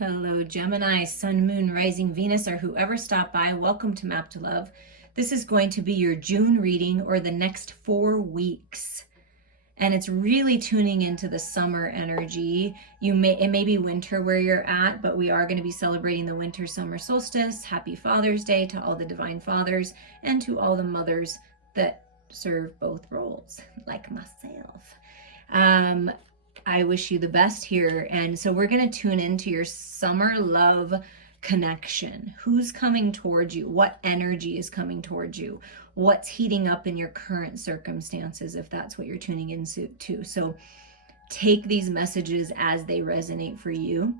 Hello, Gemini, Sun, Moon, Rising, Venus, or whoever stopped by. Welcome to Map to Love. This is going to be your June reading or the next 4 weeks. And it's really tuning into the summer energy. It may be winter where you're at, but we are going to be celebrating the winter summer solstice. Happy Father's Day to all the divine fathers and to all the mothers that serve both roles, like myself. I wish you the best here. And so we're going to tune into your summer love connection. Who's coming towards you? What energy is coming towards you? What's heating up in your current circumstances, if that's what you're tuning into. So take these messages as they resonate for you.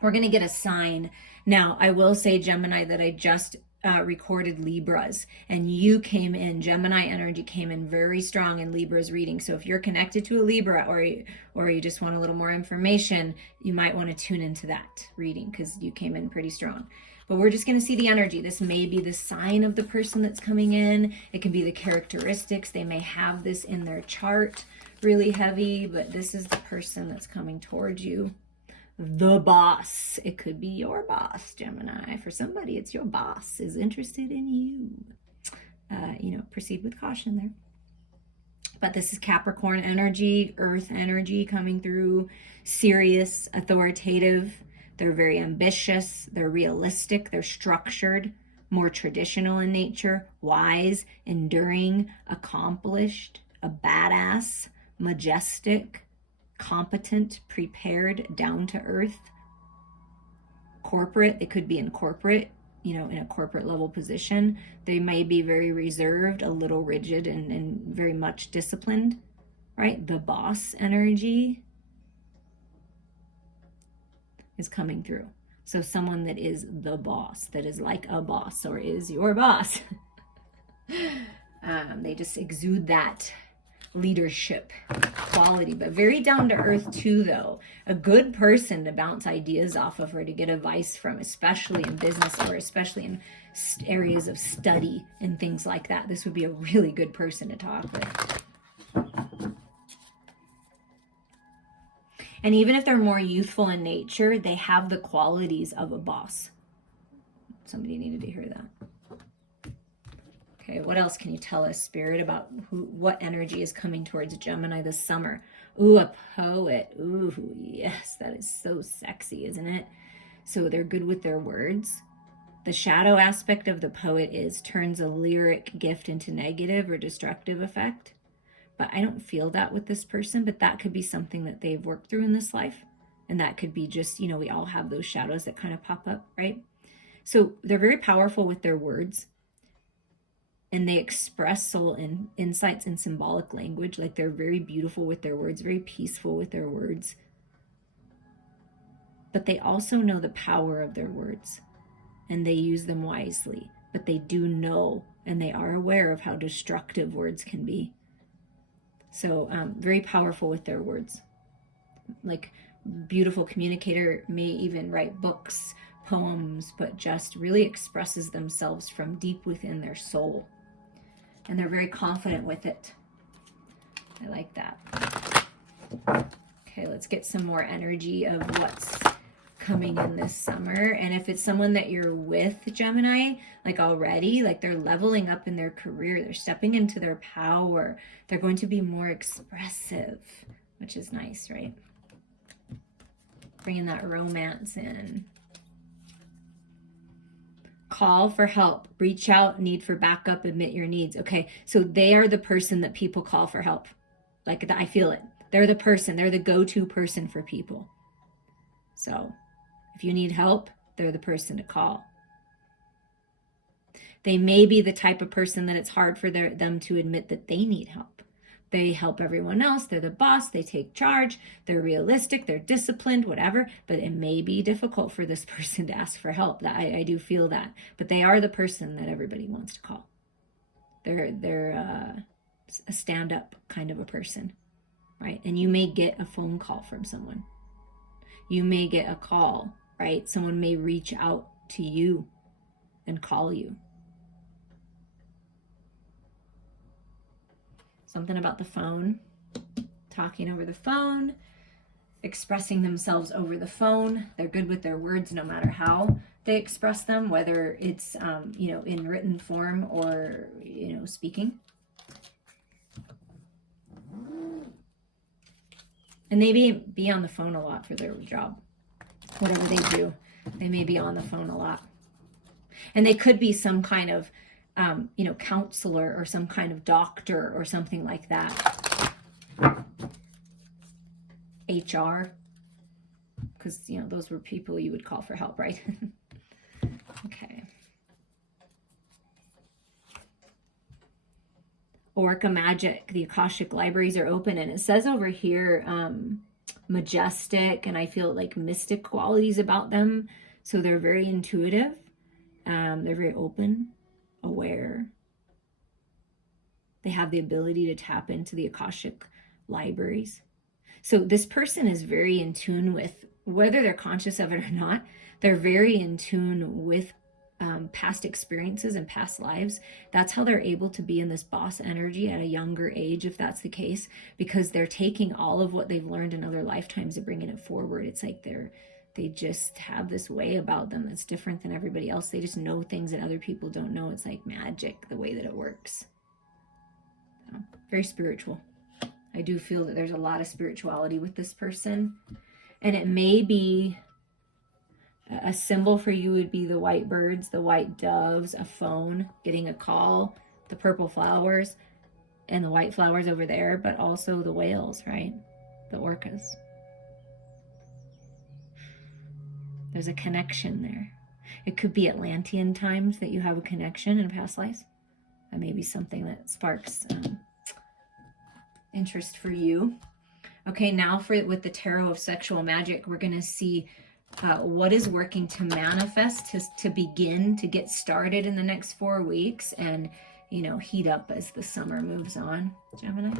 We're going to get a sign. Now, I will say, Gemini, that I just recorded Libras, and you came in, Gemini energy came in very strong in Libra's reading. So if you're connected to a Libra, or you just want a little more information, you might want to tune into that reading because you came in pretty strong. But we're just going to see the energy. This may be the sign of the person that's coming in. It can be the characteristics. They may have this in their chart really heavy, but this is the person that's coming towards you. The boss. It could be your boss, Gemini. For somebody, it's your boss is interested in you. Proceed with caution there. But this is Capricorn energy, earth energy coming through, serious, authoritative. They're very ambitious. They're realistic. They're structured, more traditional in nature, wise, enduring, accomplished, a badass, majestic, competent, prepared, down to earth, corporate. They could be in corporate, in a corporate level position. They may be very reserved, a little rigid, and very much disciplined, right? The boss energy is coming through. So someone that is the boss, that is like a boss or is your boss. They just exude that leadership quality, but very down to earth too, though. A good person to bounce ideas off of or to get advice from, especially in business or especially in areas of study and things like that. This would be a really good person to talk with. And even if they're more youthful in nature, they have the qualities of a boss. Somebody needed to hear that. Okay, what else can you tell us, Spirit, about what energy is coming towards Gemini this summer? Ooh, a poet. Ooh, yes, that is so sexy, isn't it? So they're good with their words. The shadow aspect of the poet turns a lyric gift into negative or destructive effect. But I don't feel that with this person, but that could be something that they've worked through in this life. And that could be just, we all have those shadows that kind of pop up, right? So they're very powerful with their words. And they express soul insights in symbolic language. Like they're very beautiful with their words, very peaceful with their words. But they also know the power of their words. And they use them wisely. But they do know and they are aware of how destructive words can be. So very powerful with their words. Like beautiful communicator, may even write books, poems, but just really expresses themselves from deep within their soul. And they're very confident with it. I like that. Okay, let's get some more energy of what's coming in this summer. And if it's someone that you're with, Gemini, like already, like they're leveling up in their career, they're stepping into their power, they're going to be more expressive, which is nice, right? Bringing that romance in. Call for help, reach out, need for backup, admit your needs. Okay, so they are the person that people call for help. Like, I feel it. They're the person, they're the go-to person for people. So if you need help, they're the person to call. They may be the type of person that it's hard for them to admit that they need help. They help everyone else. They're the boss. They take charge. They're realistic. They're disciplined, whatever. But it may be difficult for this person to ask for help. I do feel that. But they are the person that everybody wants to call. They're a stand-up kind of a person, right? And you may get a phone call from someone. You may get a call, right? Someone may reach out to you and call you. Something about the phone, talking over the phone. expressing themselves over the phone. They're good with their words no matter how they express them, whether it's, in written form or, speaking. And they may be on the phone a lot for their job. Whatever they do, they may be on the phone a lot. And they could be some kind of, counselor or some kind of doctor or something like that. HR, because, those were people you would call for help, right? Okay. Orca Magic, the Akashic libraries are open, and it says over here, majestic, and I feel like mystic qualities about them. So they're very intuitive. They're very open, aware. They have the ability to tap into the Akashic libraries. So this person is very in tune with, whether they're conscious of it or not, they're very in tune with past experiences and past lives. That's how they're able to be in this boss energy at a younger age, if that's the case, because they're taking all of what they've learned in other lifetimes and bringing it forward. It's like they just have this way about them that's different than everybody else. They just know things that other people don't know. It's like magic, the way that it works. So, very spiritual. I do feel that there's a lot of spirituality with this person. And it may be a symbol for you would be the white birds, the white doves, a phone, getting a call, the purple flowers, and the white flowers over there, but also the whales, right? The orcas. There's a connection there. It could be Atlantean times that you have a connection in past lives. That may be something that sparks interest for you. Okay, now with the Tarot of Sexual Magic, we're going to see what is working to manifest, to begin, to get started in the next 4 weeks and, heat up as the summer moves on. Gemini.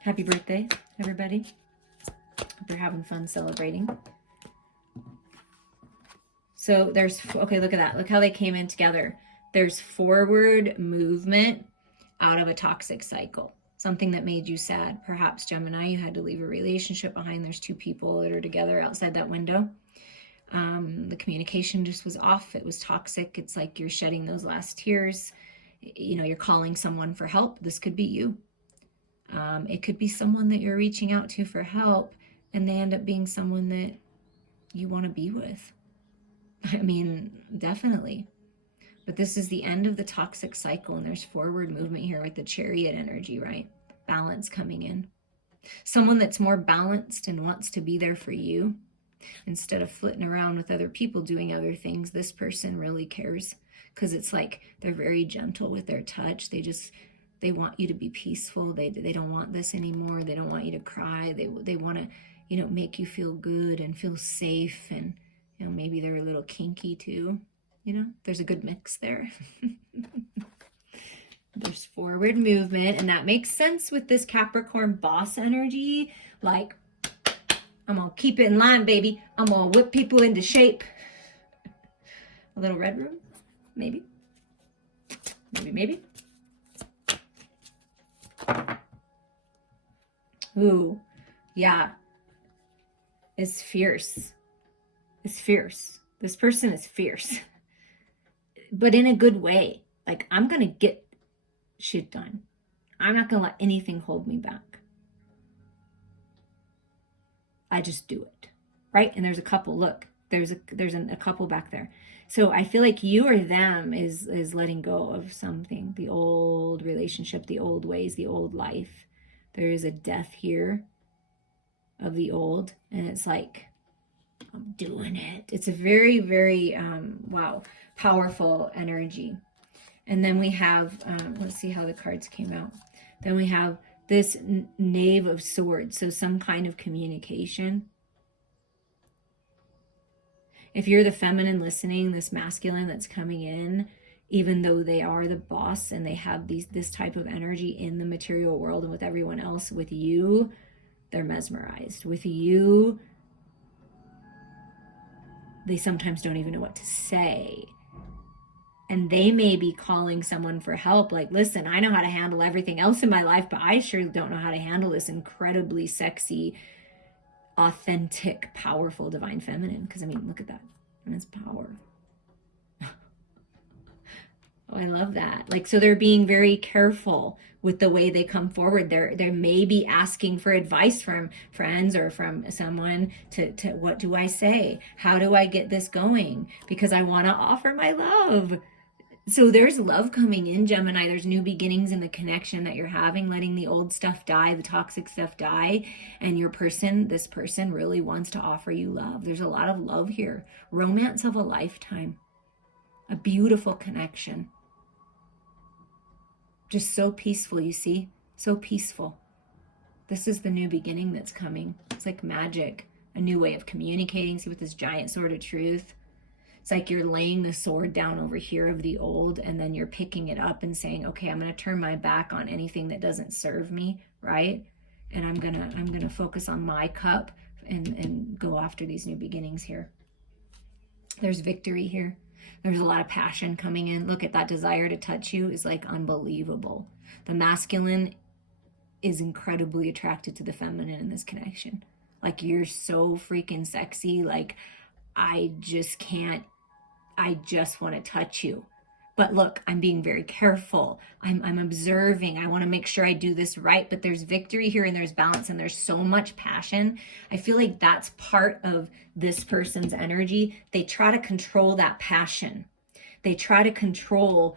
Happy birthday, everybody. Hope you're having fun celebrating. So okay, look at that. Look how they came in together. There's forward movement out of a toxic cycle. Something that made you sad. Perhaps, Gemini, you had to leave a relationship behind. There's two people that are together outside that window. The communication just was off. It was toxic. It's like you're shedding those last tears. You're calling someone for help. This could be you. It could be someone that you're reaching out to for help, and they end up being someone that you want to be with. I mean, definitely. But this is the end of the toxic cycle, and there's forward movement here with the Chariot energy, right? Balance coming in. Someone that's more balanced and wants to be there for you. Instead of flitting around with other people doing other things, this person really cares, because it's like they're very gentle with their touch. They want you to be peaceful. They don't want this anymore. They don't want you to cry. They want to, make you feel good and feel safe, and, maybe they're a little kinky too. There's a good mix there. There's forward movement, and that makes sense with this Capricorn boss energy. Like, I'm going to keep it in line, baby. I'm going to whip people into shape. A little red room? Maybe. Maybe. Ooh, yeah. It's fierce. This person is fierce. But in a good way. Like, I'm going to get shit done. I'm not going to let anything hold me back. I just do it. Right? And there's a couple. Look, there's a couple back there. So I feel like you or them is letting go of something. The old relationship, the old ways, the old life. There is a death here of the old. And it's like, I'm doing it. It's a very, very, powerful energy. And then we have, let's see how the cards came out. Then we have this Knave of Swords. So some kind of communication. If you're the feminine listening, this masculine that's coming in, even though they are the boss and they have this type of energy in the material world and with everyone else, with you, they're mesmerized. With you, they sometimes don't even know what to say. and they may be calling someone for help. Like, listen, I know how to handle everything else in my life, but I sure don't know how to handle this incredibly sexy, authentic, powerful, divine feminine. Because I mean, look at that. And it's power. Oh, I love that. Like, so they're being very careful with the way they come forward. They may be asking for advice from friends or from someone to what do I say? How do I get this going? Because I want to offer my love. So there's love coming in, Gemini. There's new beginnings in the connection that you're having, letting the old stuff die, the toxic stuff die. And this person really wants to offer you love. There's a lot of love here. Romance of a lifetime. A beautiful connection. Just so peaceful, you see? So peaceful. This is the new beginning that's coming. It's like magic. A new way of communicating. See, with this giant sword of truth. It's like you're laying the sword down over here of the old, and then you're picking it up and saying, okay, I'm going to turn my back on anything that doesn't serve me, right? And I'm going to focus on my cup and go after these new beginnings here. There's victory here. There's a lot of passion coming in. Look at that desire to touch you is like unbelievable. The masculine is incredibly attracted to the feminine in this connection. Like, you're so freaking sexy. Like, I just want to touch you. But look, I'm being very careful. I'm observing. I want to make sure I do this right. But there's victory here and there's balance and there's so much passion. I feel like that's part of this person's energy. They try to control that passion. They try to control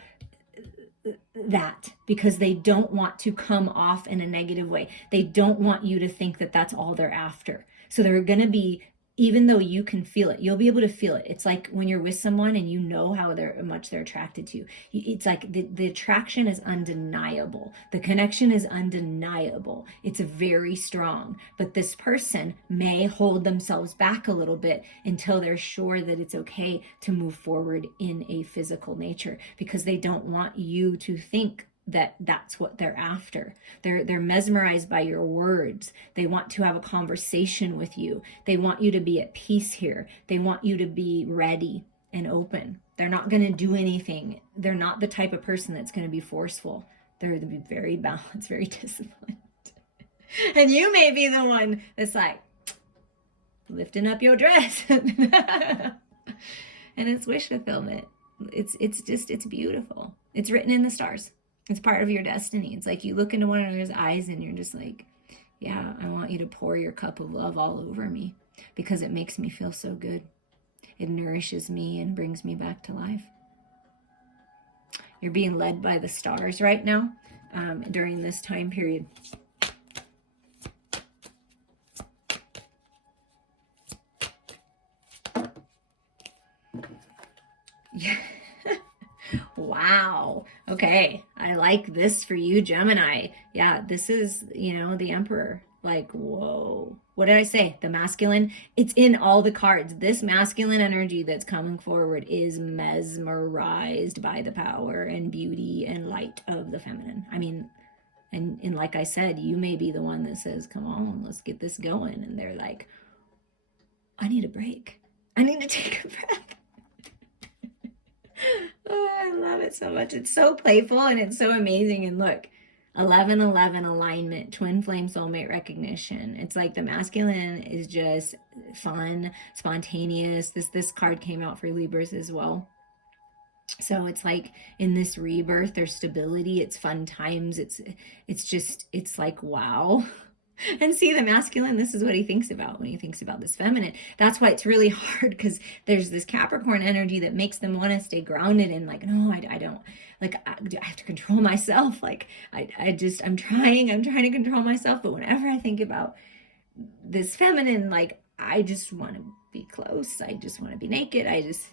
that because they don't want to come off in a negative way. They don't want you to think that that's all they're after. So they're going to be, even though you can feel it, you'll be able to feel it. It's like when you're with someone and you know how much they're attracted to you. It's like the attraction is undeniable. The connection is undeniable. It's very strong. But this person may hold themselves back a little bit until they're sure that it's okay to move forward in a physical nature, because they don't want you to think that that's what they're after. They're mesmerized by your words. They want to have a conversation with you. They want you to be at peace here. They want you to be ready and open. They're not going to do anything. They're not the type of person that's going to be forceful. They're going to be very balanced, very disciplined. And you may be the one that's like lifting up your dress. And it's wish fulfillment. It's beautiful. It's written in the stars. It's part of your destiny. It's like you look into one another's eyes and you're just like, yeah, I want you to pour your cup of love all over me because it makes me feel so good. It nourishes me and brings me back to life. You're being led by the stars right now during this time period. Yeah. Wow. Okay. I like this for you, Gemini. Yeah, this is, the Emperor. Like, whoa. What did I say? The masculine. It's in all the cards. This masculine energy that's coming forward is mesmerized by the power and beauty and light of the feminine. I mean, and like I said, you may be the one that says, come on, let's get this going. And they're like, I need a break. I need to take a breath. Oh, I love it so much. It's so playful and it's so amazing. And look, 11-11 alignment, twin flame soulmate recognition. It's like the masculine is just fun, spontaneous. This card came out for Libras as well. So it's like in this rebirth, there's stability. It's fun times. It's like, wow. And see, the masculine, this is what he thinks about when he thinks about this feminine. That's why it's really hard, because there's this Capricorn energy that makes them want to stay grounded and like, no, I don't, like, I have to control myself. Like, I'm trying to control myself. But whenever I think about this feminine, like, I just want to be close. I just want to be naked. I just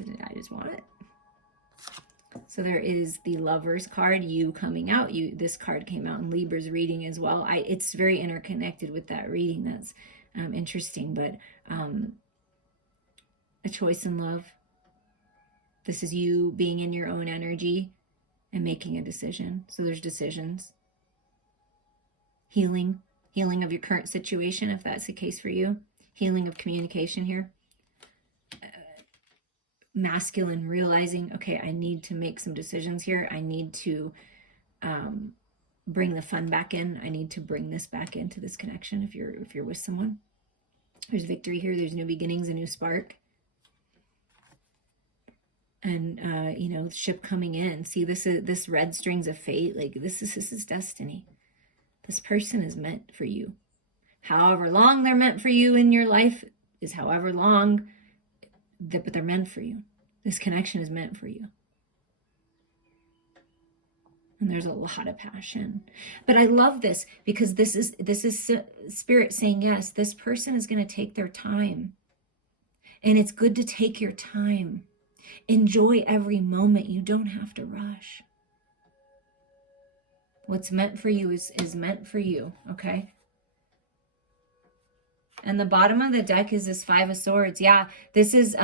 want it. So there is the Lovers card, you coming out. This card came out in Libra's reading as well. It's very interconnected with that reading. That's interesting, but a choice in love. This is you being in your own energy and making a decision. So there's decisions. Healing of your current situation, if that's the case for you. Healing of communication here. masculine realizing, okay, I need to make some decisions here. I need to bring the fun back in. I need to bring this back into this connection. If you're with someone, there's victory here. There's new beginnings, a new spark. And you know, ship coming in. See, this red strings of fate. Like this is destiny. This person is meant for you. However long they're meant for you in your life is however long, but they're meant for you. This connection is meant for you. And there's a lot of passion. But I love this because this is spirit saying, yes, this person is going to take their time. And it's good to take your time. Enjoy every moment. You don't have to rush. What's meant for you is meant for you, okay? And the bottom of the deck is this Five of Swords. Yeah, this is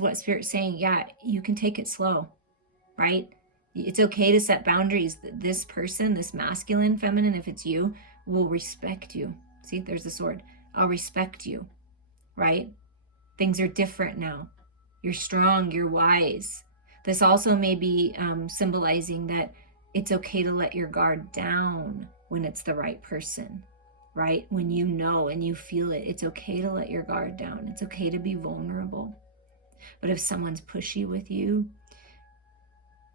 what Spirit's saying. Yeah, you can take it slow, right? It's okay to set boundaries. This person, this masculine, feminine, if it's you, will respect you. See, there's the sword. I'll respect you, right? Things are different now. You're strong, you're wise. This also may be symbolizing that it's okay to let your guard down when it's the right person, right? When you know and you feel it, it's okay to let your guard down. It's okay to be vulnerable. But if someone's pushy with you,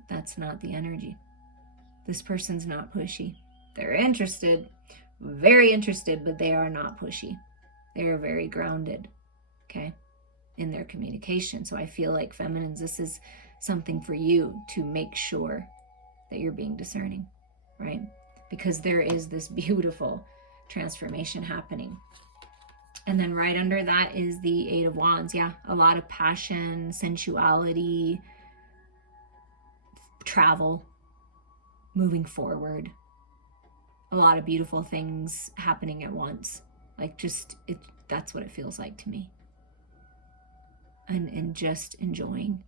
that's not the energy. This person's not pushy. They're interested, very interested, but they are not pushy. They are very grounded, okay, in their communication. So I feel like feminines, this is something for you to make sure that you're being discerning, right? Because there is this beautiful transformation happening. And then right under that is the Eight of Wands. Yeah, a lot of passion, sensuality, travel, moving forward. A lot of beautiful things happening at once. Like that's what it feels like to me. And just enjoying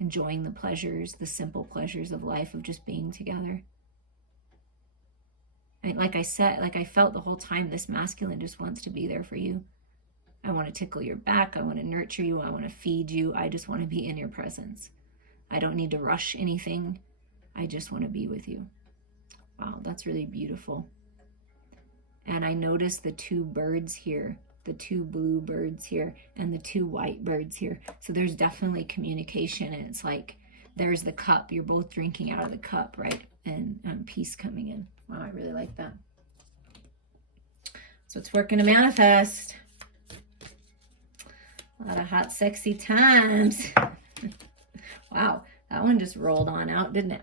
the pleasures, the simple pleasures of life, of just being together. And like I said, like I felt the whole time, this masculine just wants to be there for you. I want to tickle your back. I want to nurture you. I want to feed you. I just want to be in your presence. I don't need to rush anything. I just want to be with you. Wow, that's really beautiful. And I noticed the two birds here, the two blue birds here, and the two white birds here. So there's definitely communication, and it's like there's the cup. You're both drinking out of the cup, right? And peace coming in. Wow, I really like that. So it's working to manifest. A lot of hot, sexy times. Wow, that one just rolled on out, didn't it?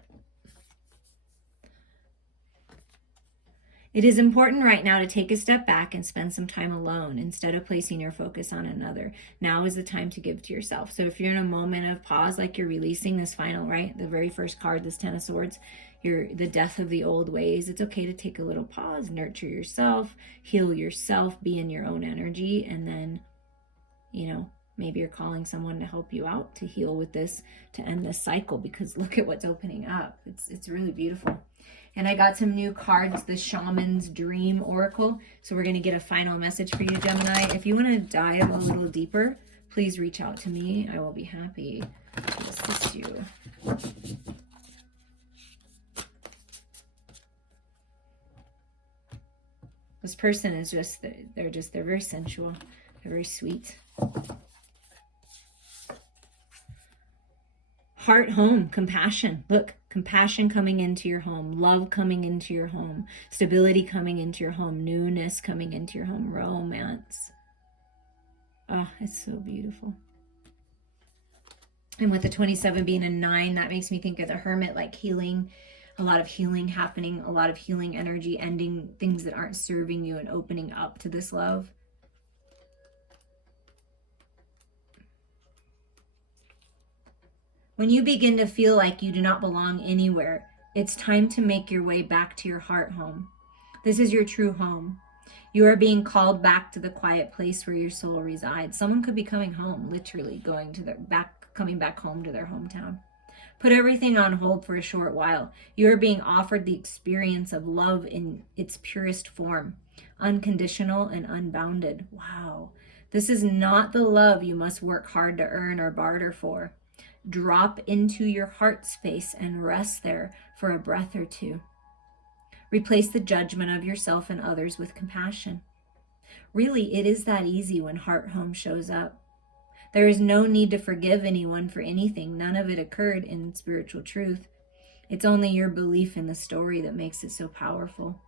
It is important right now to take a step back and spend some time alone instead of placing your focus on another. Now is the time to give to yourself. So if you're in a moment of pause, like you're releasing this final, right? The very first card, this Ten of Swords, the death of the old ways. It's okay to take a little pause, nurture yourself, heal yourself, be in your own energy. And then, you know, maybe you're calling someone to help you out, to heal with this, to end this cycle, because look at what's opening up. It's really beautiful. And I got some new cards, the Shaman's Dream Oracle. So we're going to get a final message for you, Gemini. If you want to dive a little deeper, please reach out to me. I will be happy to assist you. This person is just, they're very sensual. They're very sweet. Heart, home, compassion. Look, compassion coming into your home, love coming into your home, stability coming into your home, newness coming into your home, romance. Oh, it's so beautiful. And with the 27 being a 9, that makes me think of the Hermit, like healing, a lot of healing happening, a lot of healing energy, ending things that aren't serving you and opening up to this love. When you begin to feel like you do not belong anywhere, it's time to make your way back to your heart home. This is your true home. You are being called back to the quiet place where your soul resides. Someone could be coming home, literally coming back home to their hometown. Put everything on hold for a short while. You are being offered the experience of love in its purest form, unconditional and unbounded. Wow. This is not the love you must work hard to earn or barter for. Drop into your heart space and rest there for a breath or two. Replace the judgment of yourself and others with compassion. Really, it is that easy when heart home shows up. There is no need to forgive anyone for anything. None of it occurred in spiritual truth. It's only your belief in the story that makes it so powerful.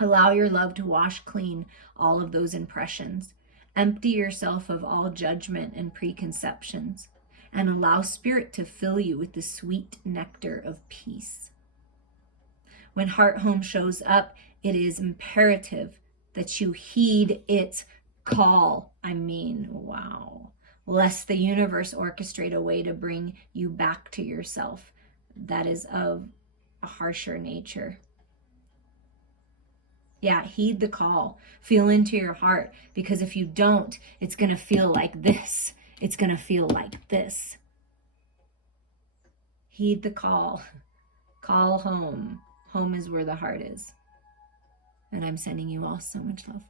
Allow your love to wash clean all of those impressions. Empty yourself of all judgment and preconceptions, and allow spirit to fill you with the sweet nectar of peace. When heart home shows up, it is imperative that you heed its call. Wow. Lest the universe orchestrate a way to bring you back to yourself that is of a harsher nature. Yeah, heed the call. Feel into your heart, because if you don't, it's going to feel like this. It's going to feel like this. Heed the call. Call home. Home is where the heart is. And I'm sending you all so much love.